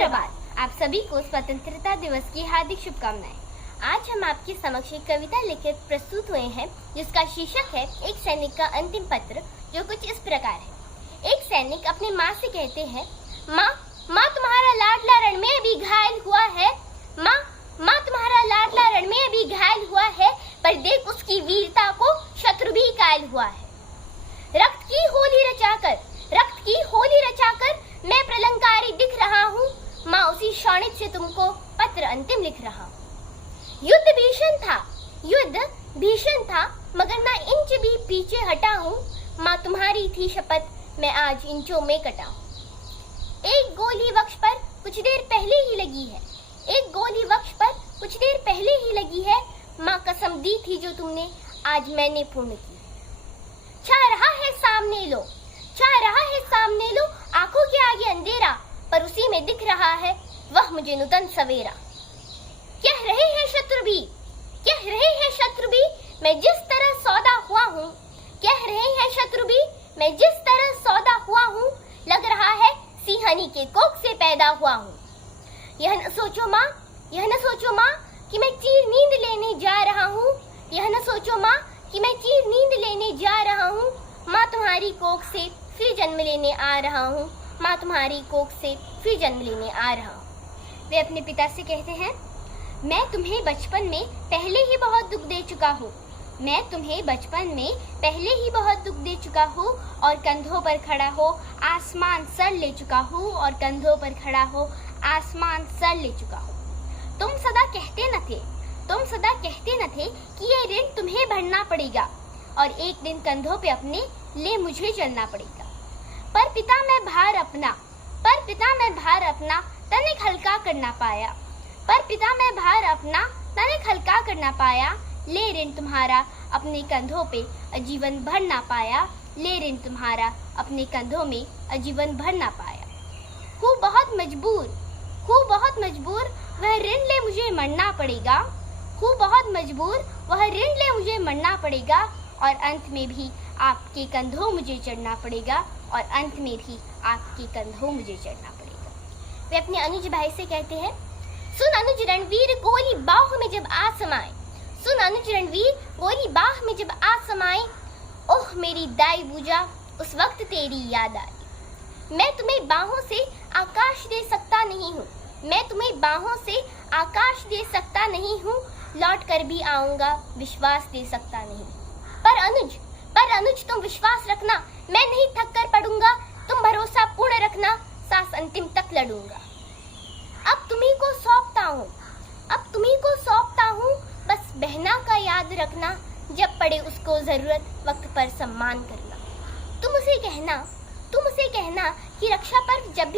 सुप्रभात। आप सभी को स्वतंत्रता दिवस की हार्दिक शुभकामनाएं। आज हम आपके समक्ष एक कविता लिखित प्रस्तुत हुए हैं जिसका शीर्षक है एक सैनिक का अंतिम पत्र, जो कुछ इस प्रकार है। एक सैनिक अपनी माँ से कहते हैं, माँ तुम्हारा लाडला रण में अभी घायल हुआ है। माँ तुम्हारा लाडला रण में अभी घायल हुआ है, पर देख उसकी वीरता को शत्रु भी घायल हुआ है। रक्त की होली रचाकर मैं प्रलंकारी दिख रहा हूँ। माँ उसी क्षणिक से तुमको पत्र अंतिम लिख रहा हूँ। युद्ध भीषण था मगर मैं इंच भी पीछे हटा हूँ। माँ तुम्हारी थी शपथ, मैं आज इंचों में कटा हूँ। एक गोली वक्ष पर कुछ देर पहले ही लगी है। माँ कसम दी थी जो तुमने, आज मैंने पूर्ण की। छा रहा है सामने लो आंखों के आगे अंधेरा, पर उसी में दिख रहा है वह मुझे नूतन सवेरा। कह रहे हैं शत्रु भी मैं जिस तरह सौदा हुआ हूँ। लग रहा है सिंहनी के कोख से पैदा हुआ हूँ। यह न सोचो माँ कि मैं चीर नींद लेने जा रहा हूँ। माँ तुम्हारी कोख से फिर जन्म लेने आ रहा हूँ। वे अपने पिता से कहते हैं, मैं तुम्हें बचपन में पहले ही बहुत दुख दे चुका हूँ और कंधों पर खड़ा हो आसमान सर ले चुका हूँ। तुम सदा कहते न थे कि ये ऋण तुम्हें भरना पड़ेगा और एक दिन कंधों पे अपने ले मुझे चलना पड़ेगा। पर पिता मैं भार अपना तनिक हल्का करना पाया। ले ऋण तुम्हारा अपने कंधों पे आजीवन भर ना पाया। हूँ बहुत मजबूर वह ऋण ले मुझे मरना पड़ेगा और अंत में भी आपके कंधों मुझे चढ़ना पड़ेगा। वे अपने अनुज भाई से कहते हैं, सुन अनुज रणवीर गोली बाहों में जब आ समाए। ओह मेरी दाई बूजा उस वक्त तेरी याद आई। मैं तुम्हें बाहों से आकाश दे सकता नहीं हूँ। लौट कर भी आऊंगा, विश्वास दे सकता नहीं। पर अनुज तुम विश्वास रखना, मैं नहीं थक कर पड़ूंगा। तुम भरोसा पूर्ण रखना, सांस अंतिम तक लड़ूंगा। अब तुम्ही को सौंपता हूँ, बस बहना का याद रखना। जब पड़े उसको जरूरत, वक्त पर सम्मान करना। तुम उसे कहना कि रक्षा पर्व जब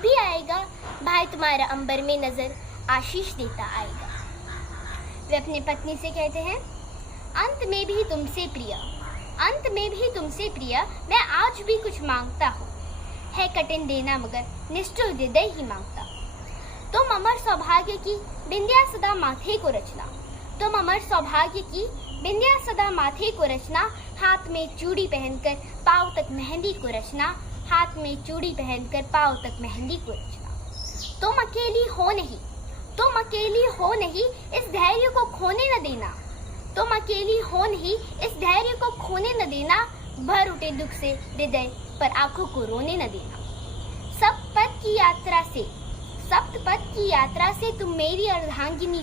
भी आएगा, भाई तुम्हारा अंबर में नजर आशीष देता आएगा। वे अपनी पत्नी से कहते हैं, अंत में भी तुमसे प्रिय मैं आज भी कुछ मांगता हूँ। है कठिन देना मगर निष्ठुर हृदय ही मांगता हूँ। तुम अमर सौभाग्य की बिंदिया सदा माथे को रचना। हाथ में चूड़ी पहनकर पाँव तक मेहंदी को रचना। तुम अकेली हो नहीं इस धैर्य को खोने न देना। भर उठे दुख से हृदय पर आंखों को रोने न देना। सप्तपथ की यात्रा से तुम मेरी अर्धांगिनी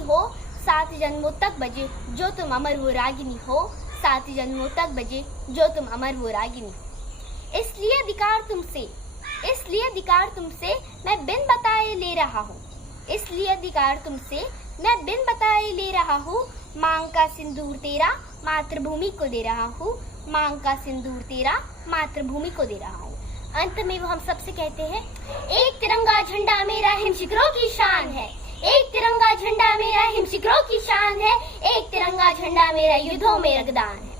हो। 7 जन्मों तक बजे जो तुम अमर वो रागिनी हो। इसलिए अधिकार तुमसे मैं बिन बताए ले रहा हूँ। मांग का सिंदूर तेरा मातृभूमि को दे रहा हूँ। अंत में वो हम सबसे कहते हैं, एक तिरंगा झंडा मेरा हिम शिखरों की शान है। एक तिरंगा झंडा मेरा युद्धों में रगदान है।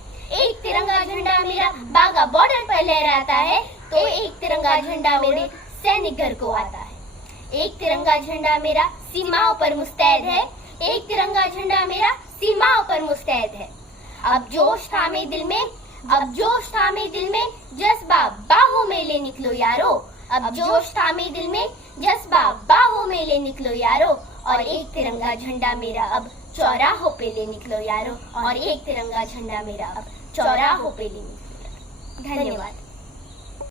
एक तिरंगा झंडा मेरा बागा बॉर्डर पर लहराता है, तो एक तिरंगा झंडा मेरे सैनिक घर को आता है। एक तिरंगा झंडा मेरा सीमाओं पर मुस्तैद है। अब जोश थामे दिल में अब जोश थामे दिल में जज्बा बाहों में ले निकलो यारो, अब जोश थामे दिल में जज्बा बाहों में ले निकलो यारो, और एक तिरंगा झंडा मेरा अब चौराहों पे ले निकलो यारो, और एक तिरंगा झंडा मेरा अब चौराहों पे ले निकलो। धन्यवाद।